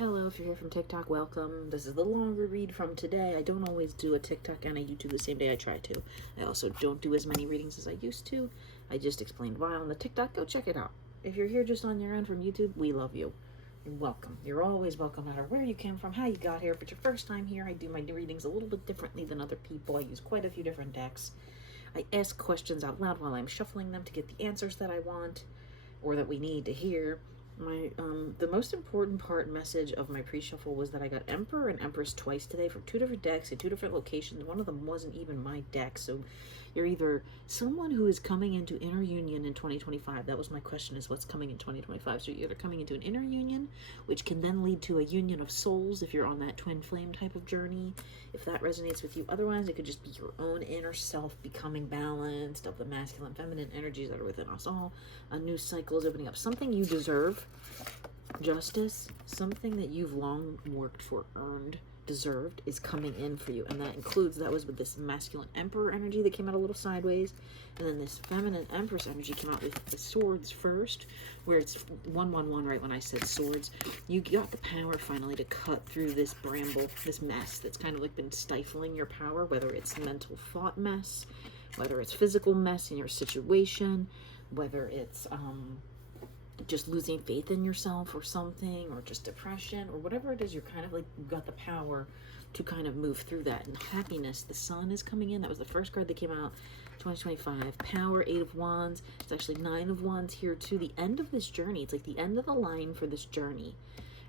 Hello, if you're here from TikTok, welcome. This is the longer read from today. I don't always do a TikTok and a YouTube the same day. I try to. I also don't do as many readings as I used to. I just explained why on the TikTok. Go check it out. If you're here just on your own from YouTube, we love you. You're welcome. You're always welcome, no matter where you came from, how you got here. If it's your first time here, I do my readings a little bit differently than other people. I use quite a few different decks. I ask questions out loud while I'm shuffling them to get the answers that I want or that we need to hear. The most important part message of my pre-shuffle was that I got Emperor and Empress twice today from two different decks in two different locations. One of them wasn't even my deck, so you're either someone who is coming into inner union in 2025. That was my question, is what's coming in 2025. So you're either coming into an inner union, which can then lead to a union of souls if you're on that twin flame type of journey, if that resonates with you. Otherwise, it could just be your own inner self becoming balanced of the masculine, feminine energies that are within us all. A new cycle is opening up. Something you deserve, justice, something that you've long worked for, earned, deserved, is coming in for you. And that includes, that was with this masculine Emperor energy that came out a little sideways, and then this feminine Empress energy came out with the swords first, where it's 111 right when I said swords. You got the power finally to cut through this bramble, this mess that's kind of like been stifling your power, whether it's mental thought mess, whether it's physical mess in your situation, whether it's just losing faith in yourself or something, or just depression or whatever it is. You're kind of like, you've got the power to kind of move through that. And happiness, the sun is coming in. That was the first card that came out 2025. Power, 8 of Wands. It's actually 9 of Wands here too. The end of this journey. It's like the end of the line for this journey,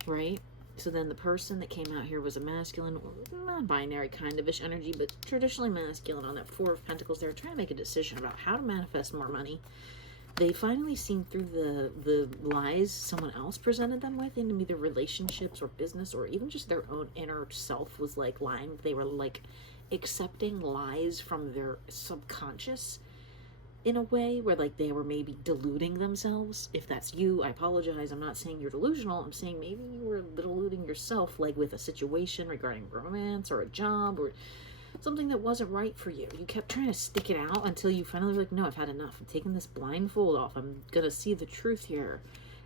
right? So then the person that came out here was a masculine, non-binary kind of ish energy, but traditionally masculine on that 4 of Pentacles. They're trying to make a decision about how to manifest more money. They finally seen through the lies someone else presented them with in either relationships or business, or even just their own inner self was like lying. They were like accepting lies from their subconscious in a way where like they were maybe deluding themselves. If that's you, I apologize. I'm not saying you're delusional. I'm saying maybe you were deluding yourself, like with a situation regarding romance or a job or something that wasn't right for you. You kept trying to stick it out until you finally were like, no, I've had enough. I'm taking this blindfold off. I'm gonna see the truth here.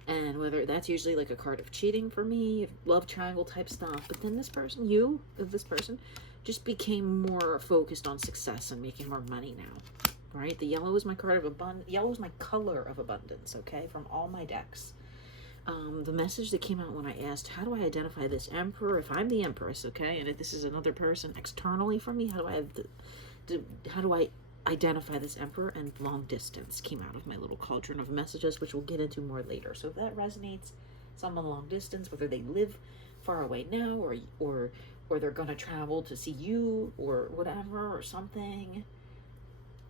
And whether that's usually like a card of cheating for me, love triangle type stuff. But then this person, this person, just became more focused on success and making more money now. Right? The yellow is my card of abundance. Yellow is my color of abundance, okay? From all my decks. The message that came out when I asked, how do I identify this Emperor if I'm the Empress, okay, and if this is another person externally from me, how do I identify this Emperor? And long distance came out of my little cauldron of messages, which we'll get into more later. So if that resonates, someone long distance, whether they live far away now or they're gonna travel to see you or whatever or something,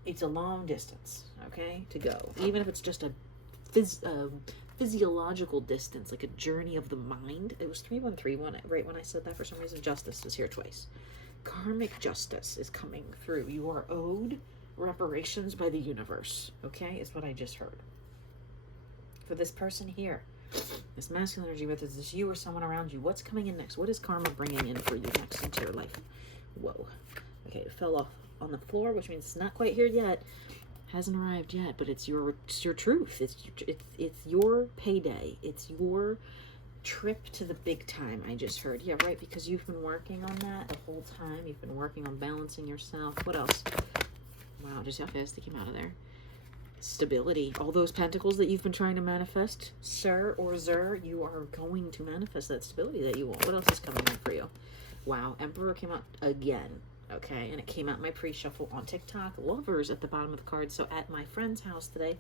it's a long distance, okay, to go. Even if it's just a physiological distance, like a journey of the mind. It was 3131 right when I said that. For some reason, justice was here twice. Karmic justice is coming through. You are owed reparations by the universe, okay, is what I just heard. For this person here, this masculine energy, whether it's you or someone around you, what's coming in next? What is karma bringing in for you next into your life? Whoa. Okay, it fell off on the floor, which means it's not quite here yet. Hasn't arrived yet, but it's your truth. It's your payday. It's your trip to the big time. I just heard. Yeah, right, because you've been working on that the whole time. You've been working on balancing yourself. What else? Wow, just how fast they came out of there. Stability. All those pentacles that you've been trying to manifest, sir or zer, you are going to manifest that stability that you want. What else is coming in for you? Wow, Emperor came out again. Okay, and it came out in my pre-shuffle on TikTok. Lovers at the bottom of the card. So at my friend's house today,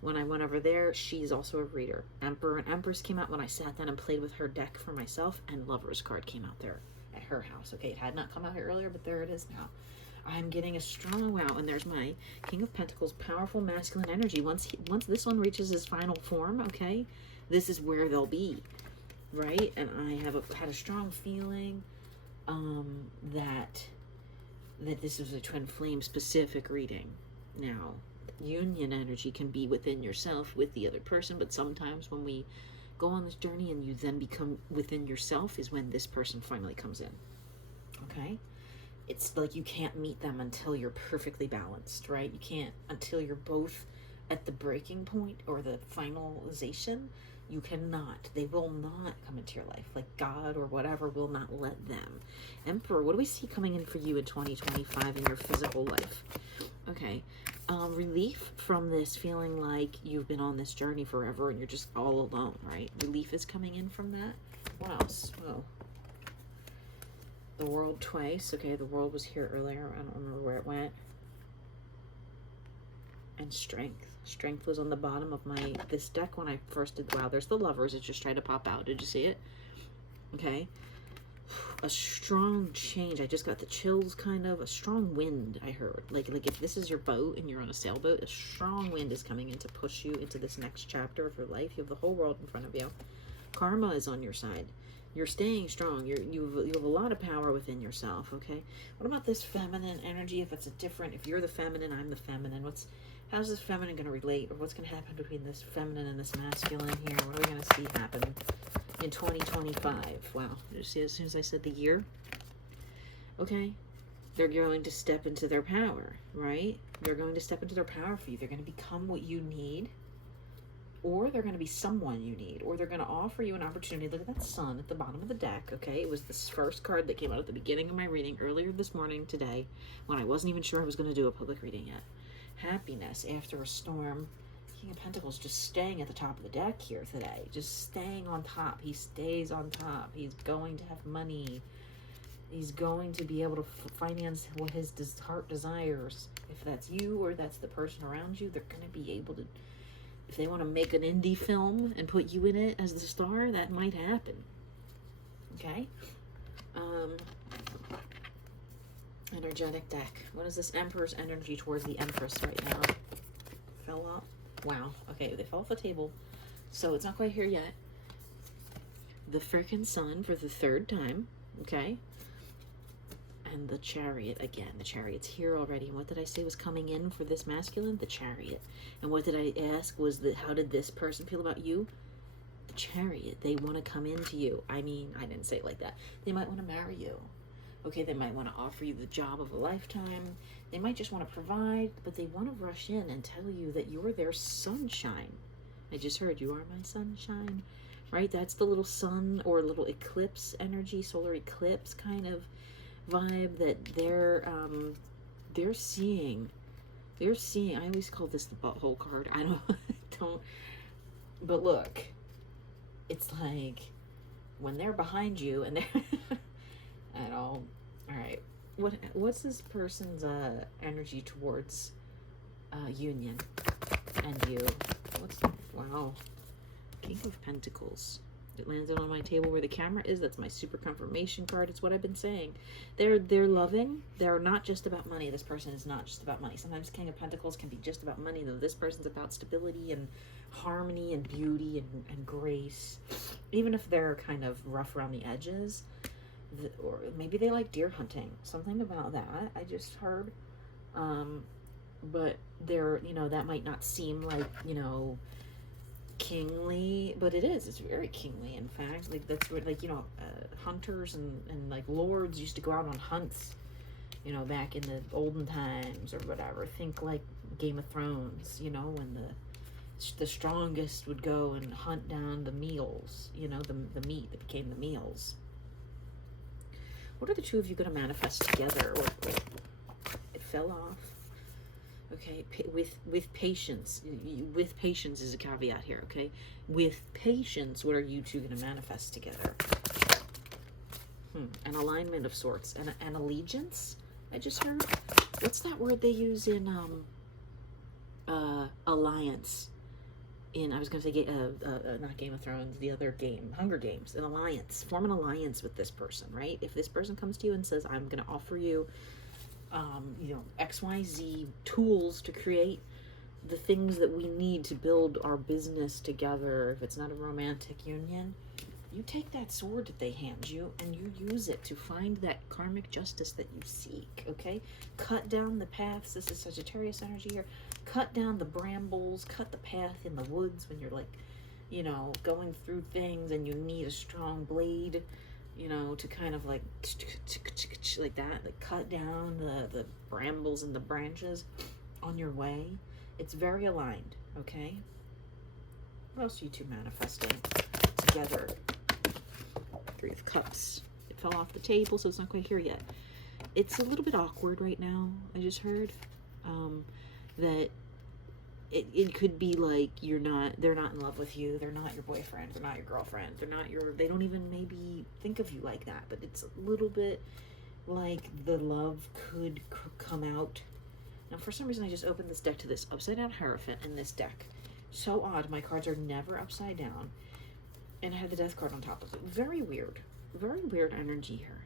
when I went over there, she's also a reader. Emperor and Empress came out when I sat down and played with her deck for myself, and Lovers card came out there at her house. Okay, it had not come out here earlier, but there it is now. I'm getting a strong wow, and there's my King of Pentacles, powerful masculine energy. Once this one reaches his final form, okay, this is where they'll be, right? And I have had a strong feeling that this is a twin flame specific reading. Now, union energy can be within yourself with the other person, but sometimes when we go on this journey and you then become within yourself is when this person finally comes in. Okay? It's like you can't meet them until you're perfectly balanced, right? You can't until you're both at the breaking point or the finalization You cannot. They will not come into your life. Like God or whatever will not let them. Emperor, what do we see coming in for you in 2025 in your physical life? Okay. Relief from this feeling like you've been on this journey forever and you're just all alone, right? Relief is coming in from that. What else? Oh. The world twice. Okay, the world was here earlier. I don't remember where it went. And strength. Strength was on the bottom of this deck when I first did. Wow, there's the lovers. It just tried to pop out. Did you see it? Okay. A strong change. I just got the chills, kind of. A strong wind, I heard. Like if this is your boat and you're on a sailboat, a strong wind is coming in to push you into this next chapter of your life. You have the whole world in front of you. Karma is on your side. You're staying strong. You have a lot of power within yourself, okay? What about this feminine energy? If you're the feminine, I'm the feminine. How's this feminine going to relate? Or what's going to happen between this feminine and this masculine here? What are we going to see happen in 2025? Wow. Did you see as soon as I said the year? Okay. They're going to step into their power, right? They're going to step into their power for you. They're going to become what you need. Or they're going to be someone you need. Or they're going to offer you an opportunity. Look at that sun at the bottom of the deck, okay? It was this first card that came out at the beginning of my reading earlier this morning today when I wasn't even sure I was going to do a public reading yet. Happiness after a storm. King of Pentacles just staying at the top of the deck here today. Just staying on top. He stays on top. He's going to have money. He's going to be able to finance what his heart desires. If that's you or that's the person around you, they're going to be able to. If they want to make an indie film and put you in it as the star, that might happen. Okay? Energetic deck. What is this Emperor's energy towards the Empress right now? Fell off. Wow. Okay, they fell off the table. So it's not quite here yet. The frickin' Sun for the third time. Okay? And the Chariot again. The Chariot's here already. And what did I say was coming in for this masculine? The Chariot. And what did I ask was how did this person feel about you? The Chariot. They want to come into you. I mean, I didn't say it like that. They might want to marry you. Okay, they might want to offer you the job of a lifetime. They might just want to provide, but they want to rush in and tell you that you're their sunshine. I just heard, you are my sunshine, right? That's the little sun or little eclipse energy, solar eclipse kind of vibe that they're seeing. They're seeing. I always call this the butthole card. I don't. But look, it's like when they're behind you and they're at all. All right. What's this person's energy towards union and you? Wow. King of Pentacles. It landed on my table where the camera is. That's my super confirmation card. It's what I've been saying. They're loving. They're not just about money. This person is not just about money. Sometimes King of Pentacles can be just about money, though. This person's about stability and harmony and beauty and grace. Even if they're kind of rough around the edges. Or maybe they like deer hunting. Something about that I just heard. But they're, that might not seem like, kingly, but it is. It's very kingly, in fact. Like, that's what, hunters and like lords used to go out on hunts, back in the olden times or whatever. Think like Game of Thrones, when the strongest would go and hunt down the meals, the meat that became the meals. What are the two of you going to manifest together? Or it fell off. Okay, with patience. With patience is a caveat here, okay? With patience, what are you two going to manifest together? An alignment of sorts. An allegiance, I just heard. What's that word they use in alliance? I was going to say, not Game of Thrones, the other game, Hunger Games, an alliance. Form an alliance with this person, right? If this person comes to you and says, I'm going to offer you, XYZ tools to create the things that we need to build our business together, if it's not a romantic union, you take that sword that they hand you and you use it to find that karmic justice that you seek, okay? Cut down the paths. This is Sagittarius energy here. Cut down the brambles, cut the path in the woods when you're like, going through things and you need a strong blade, to kind of like that, like cut down the brambles and the branches on your way. It's very aligned, okay? What else are you two manifesting together? Three of Cups. It fell off the table, so it's not quite here yet. It's a little bit awkward right now, I just heard. That it could be like they're not in love with you, they're not your boyfriend, they're not your girlfriend, they don't even maybe think of you like that, but it's a little bit like the love could come out. Now, for some reason, I just opened this deck to this upside down Hierophant in this deck. So odd, my cards are never upside down. And I had the Death card on top of it. Very weird energy here.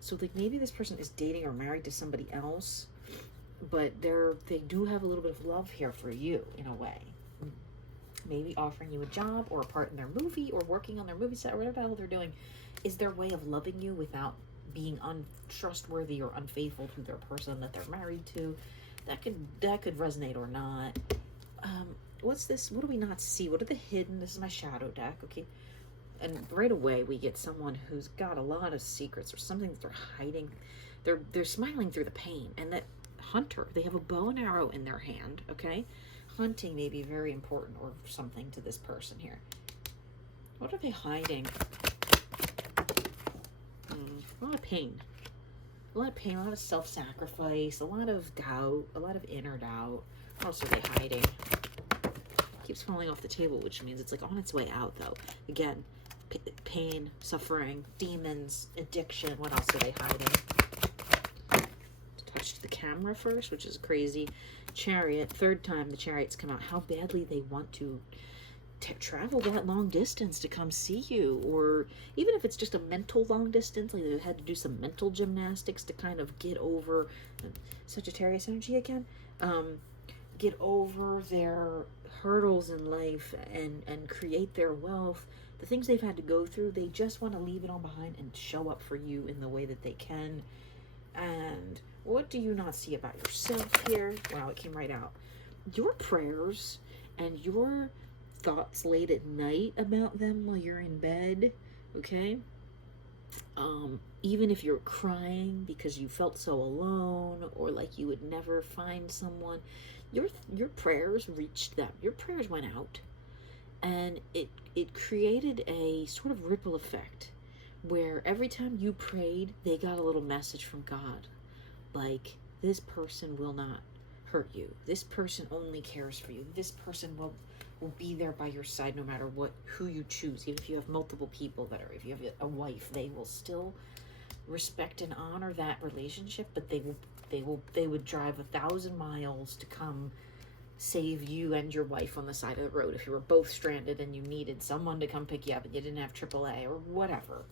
So, like, maybe this person is dating or married to somebody else, but they do have a little bit of love here for you, in a way. Maybe offering you a job or a part in their movie or working on their movie set or whatever the hell they're doing is their way of loving you without being untrustworthy or unfaithful to their person that they're married to. That could resonate or not. What's this? What do we not see? What are the hidden? This is my shadow deck, okay? And right away we get someone who's got a lot of secrets or something that they're hiding. They're smiling through the pain. And that hunter, they have a bow and arrow in their hand, okay? Hunting may be very important or something to this person here. What are they hiding? A lot of pain. A lot of self-sacrifice, a lot of doubt, a lot of inner doubt. What else are they hiding? Keeps falling off the table, which means it's like on its way out, though. Again, pain, suffering, demons, addiction. What else are they hiding? Touched the camera first, which is crazy. Chariot, third time the Chariot's come out. How badly they want to travel that long distance to come see you, or even if it's just a mental long distance, like they've had to do some mental gymnastics to kind of get over Sagittarius energy again, get over their hurdles in life and create their wealth. The things they've had to go through, they just want to leave it all behind and show up for you in the way that they can. And what do you not see about yourself here? Wow, it came right out. Your prayers and your thoughts late at night about them while you're in bed, okay? Even if you're crying because you felt so alone or like you would never find someone, your prayers reached them. Your prayers went out, and it created a sort of ripple effect where every time you prayed, they got a little message from God, like, this person will not hurt you. This person only cares for you. This person will be there by your side no matter who you choose. Even if you have multiple people if you have a wife, they will still respect and honor that relationship, but they would drive 1,000 miles to come save you and your wife on the side of the road if you were both stranded and you needed someone to come pick you up and you didn't have AAA or whatever.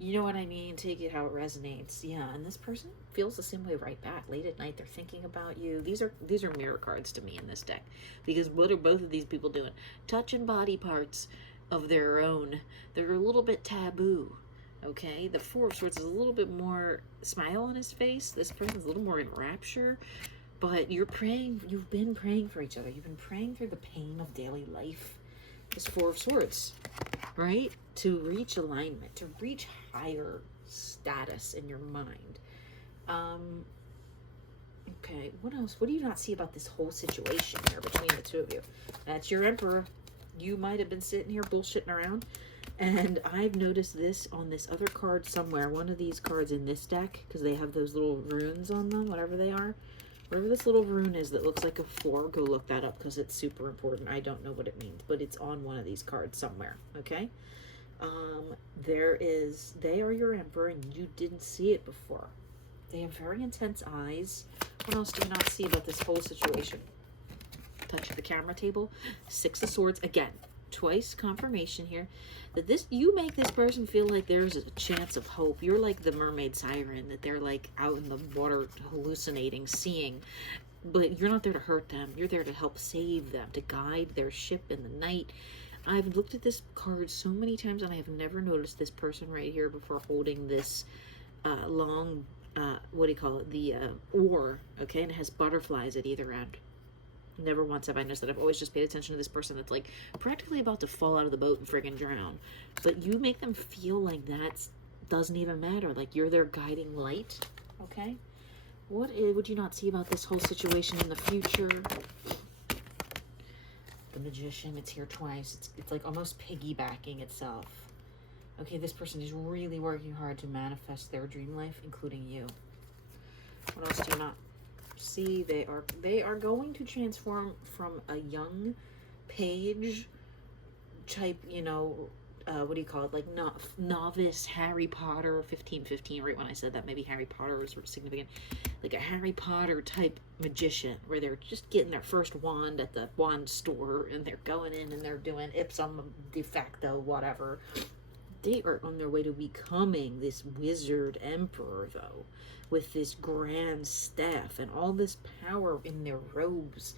You know what I mean? Take it how it resonates. Yeah, and this person feels the same way right back. Late at night, they're thinking about you. These are mirror cards to me in this deck. Because what are both of these people doing? Touching body parts of their own. They're a little bit taboo. Okay? The Four of Swords is a little bit more smile on his face. This person's a little more in rapture. But you've been praying for each other. You've been praying through the pain of daily life. This Four of Swords, right? To reach alignment, to reach higher status in your mind. Okay, what else? What do you not see about this whole situation here between the two of you? That's your Emperor. You might have been sitting here bullshitting around, and I've noticed this on this other card somewhere. One of these cards in this deck, because they have those little runes on them, whatever they are. Whatever this little rune is that looks like a 4, go look that up because it's super important. I don't know what it means, but it's on one of these cards somewhere, okay? They are your Emperor, and you didn't see it before. They have very intense eyes. What else do you not see about this whole situation? Touch the camera table. 6 of Swords. Again, twice confirmation here that you make this person feel like there's a chance of hope. You're like the mermaid siren, that they're like out in the water hallucinating, seeing, but you're not there to hurt them. You're there to help save them, to guide their ship in the night. I've looked at this card so many times and I have never noticed this person right here before holding this long, what do you call it? The oar, okay? And it has butterflies at either end. Never once have I noticed that. I've always just paid attention to this person that's like practically about to fall out of the boat and friggin' drown. But you make them feel like that doesn't even matter. Like you're their guiding light, okay? What would you not see about this whole situation in the future? the Magician. It's here twice. It's like almost piggybacking itself. Okay, this person is really working hard to manifest their dream life, including you. What else do you not see? They are going to transform from a young page type, you know, what do you call it? Like novice Harry Potter, 1515, right when I said that, maybe Harry Potter was sort of significant. Like a Harry Potter type magician where they're just getting their first wand at the wand store and they're going in and they're doing ipsum de facto, whatever. They are on their way to becoming this wizard emperor, though, with this grand staff and all this power in their robes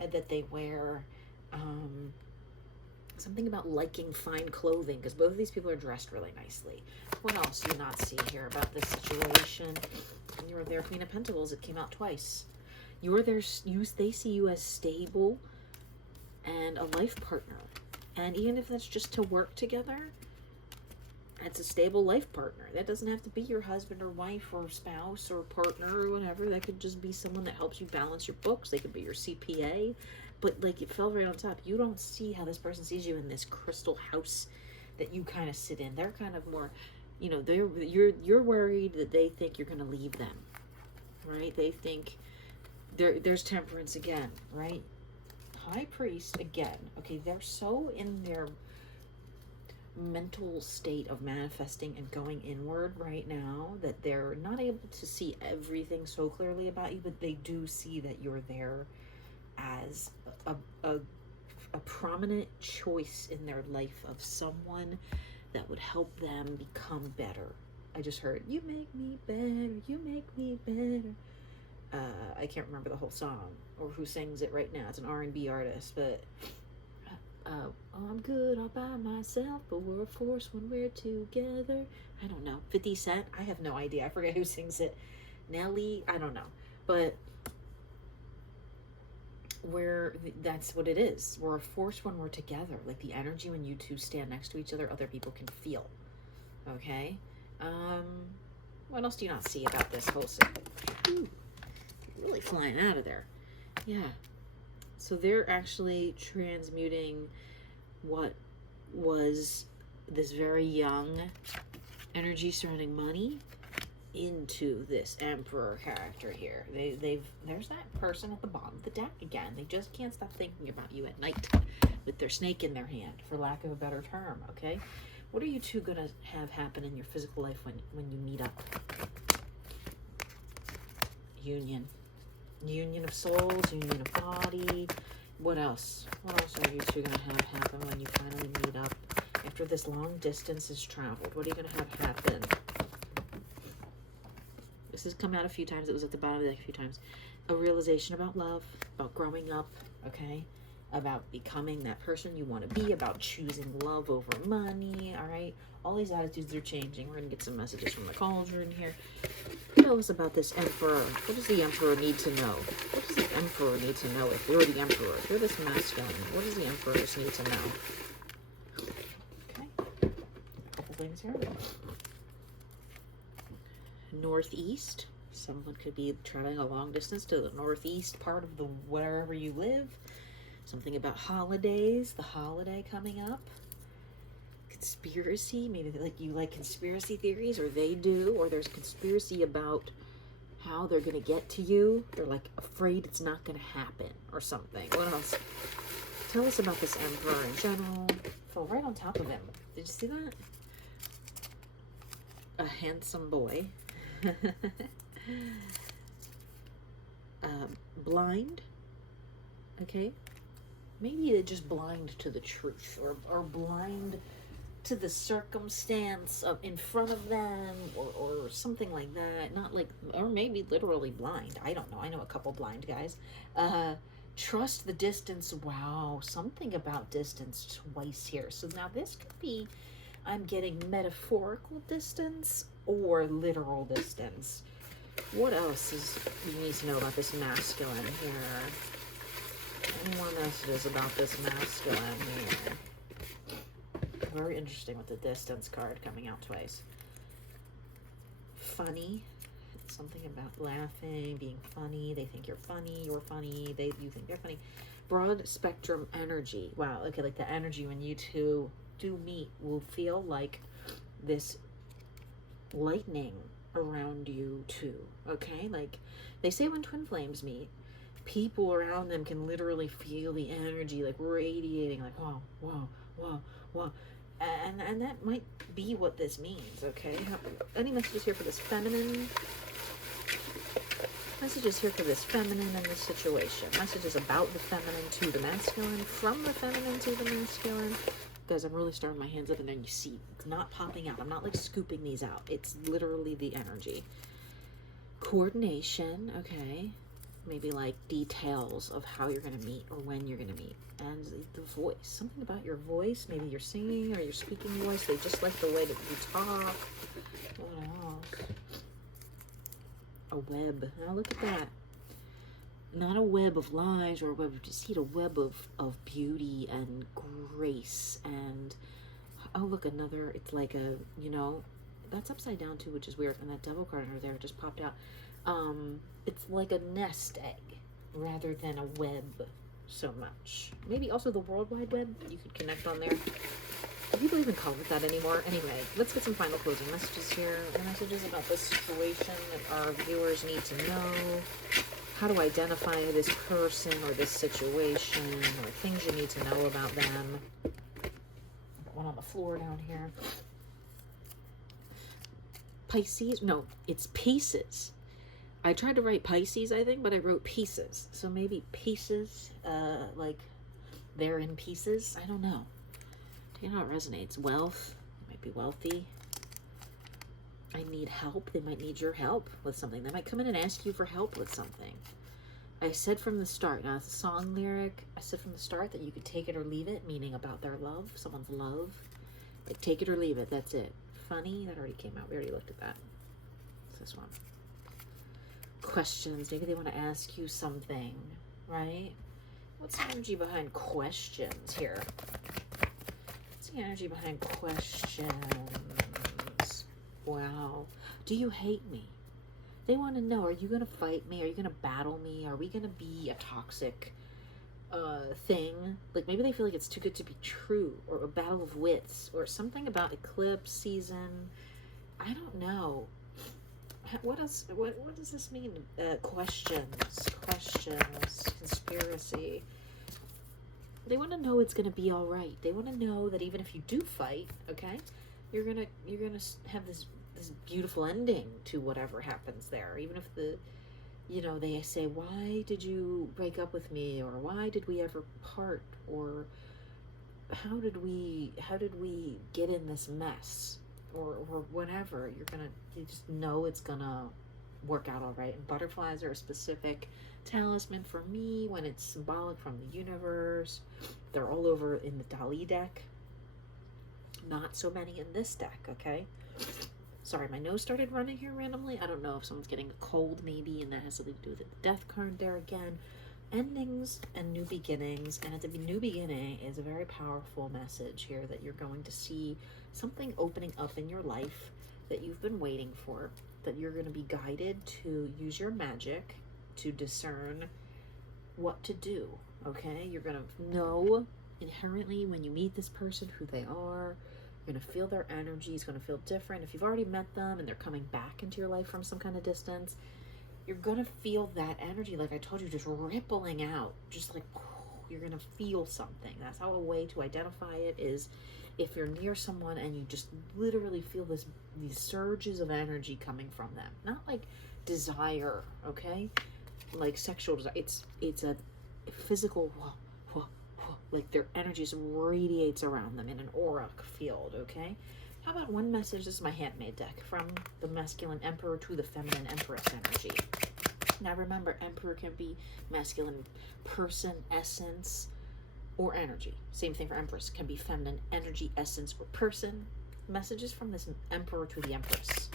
that they wear. Something about liking fine clothing, because both of these people are dressed really nicely. What else do you not see here about this situation? You're their Queen of Pentacles. It came out twice. They see you as stable and a life partner. And even if that's just to work together, it's a stable life partner. That doesn't have to be your husband or wife or spouse or partner or whatever. That could just be someone that helps you balance your books. They could be your CPA. But like, it fell right on top. You don't see how this person sees you in this crystal house that you kind of sit in. They're kind of more, you know, you're worried that they think you're going to leave them, right? They think there's Temperance again, right? High Priest again. Okay, they're so in their mental state of manifesting and going inward right now that they're not able to see everything so clearly about you, but they do see that you're there as a prominent choice in their life of someone that would help them become better. I just heard, you make me better, you make me better. I can't remember the whole song or who sings it right now. It's an R&B artist, but oh, I'm good all by myself, but we're a force when we're together. I don't know. 50 Cent? I have no idea. I forget who sings it. Nelly? I don't know. But that's what it is. We're a force when we're together. Like the energy when you two stand next to each other, other people can feel. Okay? What else do you not see about this whole thing? Really flying out of there. Yeah. So they're actually transmuting what was this very young energy surrounding money into this emperor character here. There's that person at the bottom of the deck again. They just can't stop thinking about you at night with their snake in their hand, for lack of a better term, okay? What are you two gonna have happen in your physical life when you meet up? Union of souls, union of body. What else? What else are you two gonna have happen when you finally meet up after this long distance is traveled? What are you gonna have happen? This has come out a few times. It was at the bottom of the deck a few times. A realization about love, about growing up, okay? About becoming that person you want to be, about choosing love over money, all right? All these attitudes are changing. We're going to get some messages from the cauldron here. Tell us about this emperor. What does the emperor need to know? What does the emperor need to know if you're the emperor? If you're this masculine, what does the emperors need to know? Okay. A couple things here. Northeast. Someone could be traveling a long distance to the northeast part of the wherever you live. Something about holidays, the holiday coming up. Conspiracy, maybe like you like conspiracy theories, or they do, or there's conspiracy about how they're going to get to you. They're like afraid it's not going to happen or something. What else? Tell us about this emperor in general. Fell right on top of him. Did you see that? A handsome boy. Blind. Okay. Maybe they're just blind to the truth, or blind to the circumstance of in front of them, or something like that. Not like, or maybe literally blind. I don't know. I know a couple blind guys. Trust the distance. Wow, something about distance twice here. So now this could be, I'm getting metaphorical distance or literal distance. What else is you need to know about this masculine here? Any more messages about this masculine here? Very interesting with the distance card coming out twice. Funny. Something about laughing, being funny. They think you're funny, you think they're funny. broad spectrum energy. Wow, okay, like the energy when you two do meet will feel like this lightning around you too, okay? Like they say when twin flames meet, people around them can literally feel the energy like radiating, like wow, wow, wow, wow. And that might be what this means, okay? Any messages here for this feminine? Messages here for this feminine in this situation. Messages about the feminine to the masculine, from the feminine to the masculine. Guys, I'm really starting my hands up in there and you see it's not popping out. I'm not like scooping these out. It's literally the energy. Coordination, okay. Maybe like details of how you're going to meet or when you're going to meet. And the voice, something about your voice, maybe your singing or your speaking voice. They just like the way that you talk. What else? A web. Now look at that. Not a web of lies or a web of deceit, a web of beauty and grace. And oh, look, another, it's like a, you know, that's upside down too, which is weird. And that devil card under there just popped out. It's like a nest egg rather than a web so much. Maybe also the World Wide Web, you could connect on there. Do people even call it that anymore? Anyway, let's get some final closing messages here. Messages about this situation that our viewers need to know. How to identify this person or this situation or things you need to know about them. Got one on the floor down here. Pisces? No, it's pieces. I tried to write Pisces, I think, but I wrote pieces. So maybe pieces, like they're in pieces. I don't know. Do you know how it resonates? Wealth. They might be wealthy. I need help. They might need your help with something. They might come in and ask you for help with something. I said from the start, now it's a song lyric, I said from the start that you could take it or leave it, meaning about their love, someone's love. Take it or leave it, that's it. Funny, that already came out. We already looked at that. It's this one. Questions. Maybe they want to ask you something, right? What's the energy behind questions here? What's the energy behind questions? Wow. Do you hate me? They want to know, are you going to fight me? Are you going to battle me? Are we going to be a toxic thing? Like maybe they feel like it's too good to be true, or a battle of wits, or something about eclipse season. I don't know. What else? What does this mean? Questions, conspiracy. They want to know it's going to be all right. They want to know that even if you do fight, okay, you're gonna have this beautiful ending to whatever happens there. Even if they say, why did you break up with me, or why did we ever part, or how did we get in this mess, or whatever. You just know it's gonna work out all right. And butterflies are a specific talisman for me when it's symbolic from the universe. They're all over in the Dali deck. Not so many in this deck, okay? Sorry, my nose started running here randomly. I don't know if someone's getting a cold maybe, and that has something to do with the death card there again. Endings and new beginnings. And at the new beginning is a very powerful message here that you're going to see something opening up in your life that you've been waiting for, that you're going to be guided to use your magic to discern what to do, okay? You're going to know inherently when you meet this person who they are. You're going to feel their energy. It's going to feel different. If you've already met them and they're coming back into your life from some kind of distance, you're going to feel that energy, like I told you, just rippling out. Just like, you're going to feel something. That's how a way to identify it is if you're near someone and you just literally feel these surges of energy coming from them. Not like desire, okay? Like sexual desire. It's a physical, like their energy just radiates around them in an aura field, okay? How about one message? This is my handmade deck, from the masculine emperor to the feminine empress energy. Now remember, emperor can be masculine person, essence, or energy. Same thing for empress. Can be feminine energy, essence, or person. Messages from this emperor to the empress.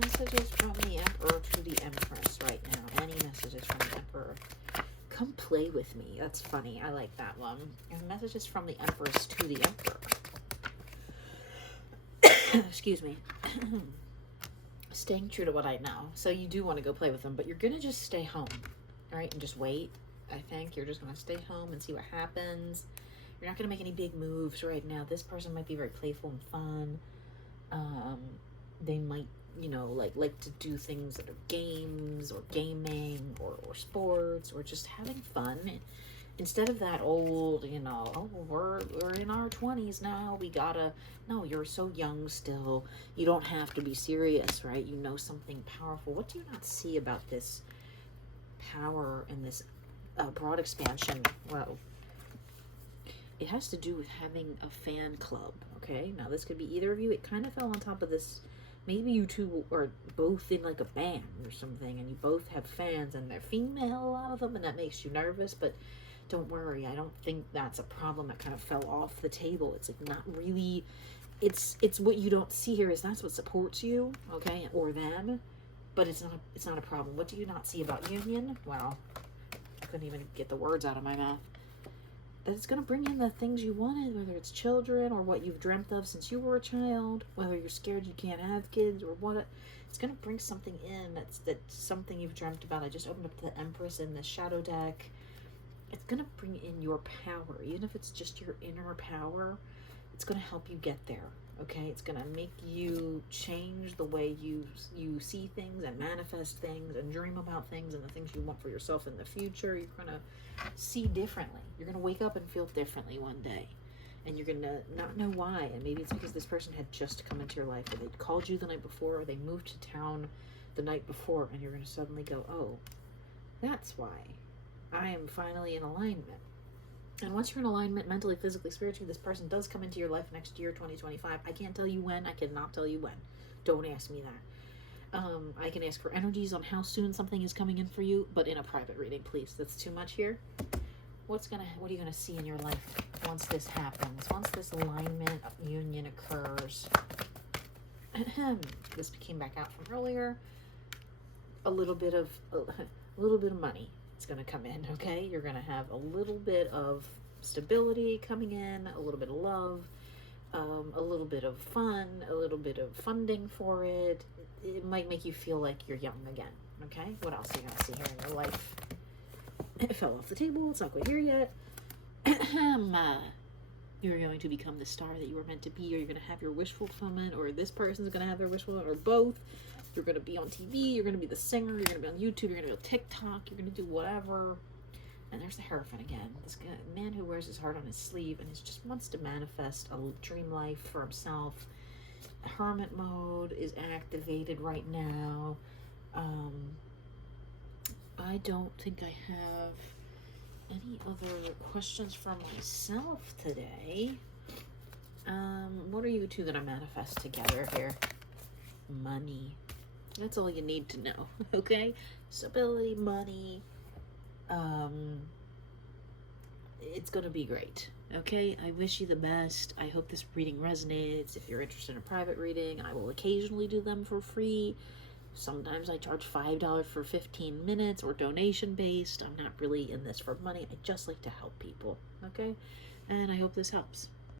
Messages from the emperor to the empress right now. Any messages from the emperor? Come play with me. That's funny. I like that one. And messages from the empress to the emperor. Excuse me. Staying true to what I know. So you do want to go play with them, but you're going to just stay home. All right? And just wait. I think you're just going to stay home and see what happens. You're not going to make any big moves right now. This person might be very playful and fun. They might, you know, like to do things that are games or gaming or sports or just having fun. Instead of that old, you know, oh, we're in our 20s now, we gotta, no, you're so young still. You don't have to be serious, right? You know something powerful. What do you not see about this power and this broad expansion? Well, it has to do with having a fan club, okay? Now, this could be either of you. It kind of fell on top of this. Maybe you two are both in like a band or something, and you both have fans, and they're female, a lot of them, and that makes you nervous, but don't worry. I don't think that's a problem that kind of fell off the table. It's like not really, it's what you don't see here is that's what supports you, okay, or them, but it's not a problem. What do you not see about union? Well, I couldn't even get the words out of my mouth. That it's going to bring in the things you wanted, whether it's children or what you've dreamt of since you were a child, whether you're scared you can't have kids or what. It's going to bring something in that's something you've dreamt about. I just opened up the Empress in the shadow deck. It's going to bring in your power, even if it's just your inner power. It's going to help you get there, okay? It's going to make you change the way you see things and manifest things and dream about things and the things you want for yourself in the future. You're going to see differently. You're going to wake up and feel differently one day. And you're going to not know why. And maybe it's because this person had just come into your life, or they called you the night before, or they moved to town the night before, and you're going to suddenly go, oh, that's why. I am finally in alignment. And once you're in alignment, mentally, physically, spiritually, this person does come into your life next year, 2025. I can't tell you when. I cannot tell you when. Don't ask me that. I can ask for energies on how soon something is coming in for you, but in a private reading, please. That's too much here. What are you gonna see in your life once this happens? Once this alignment union occurs? This came back out from earlier. A little bit of money. It's going to come in, okay? You're going to have a little bit of stability coming in, a little bit of love, a little bit of fun, a little bit of funding for it. It might make you feel like you're young again, okay? What else are you going to see here in your life? It fell off the table. It's not quite here yet. You're going to become the star that you were meant to be, or you're going to have your wish fulfillment, or this person's going to have their wish fulfillment, or both. You're going to be on TV, you're going to be the singer, you're going to be on YouTube, you're going to be on TikTok, you're going to do whatever. And there's the Hierophant again. This man who wears his heart on his sleeve and just wants to manifest a dream life for himself. Hermit mode is activated right now. I don't think I have any other questions for myself today. What are you two going to manifest together here? Money. That's all you need to know, okay? Stability, money. It's going to be great, okay? I wish you the best. I hope this reading resonates. If you're interested in a private reading, I will occasionally do them for free. Sometimes I charge $5 for 15 minutes or donation-based. I'm not really in this for money. I just like to help people, okay? And I hope this helps.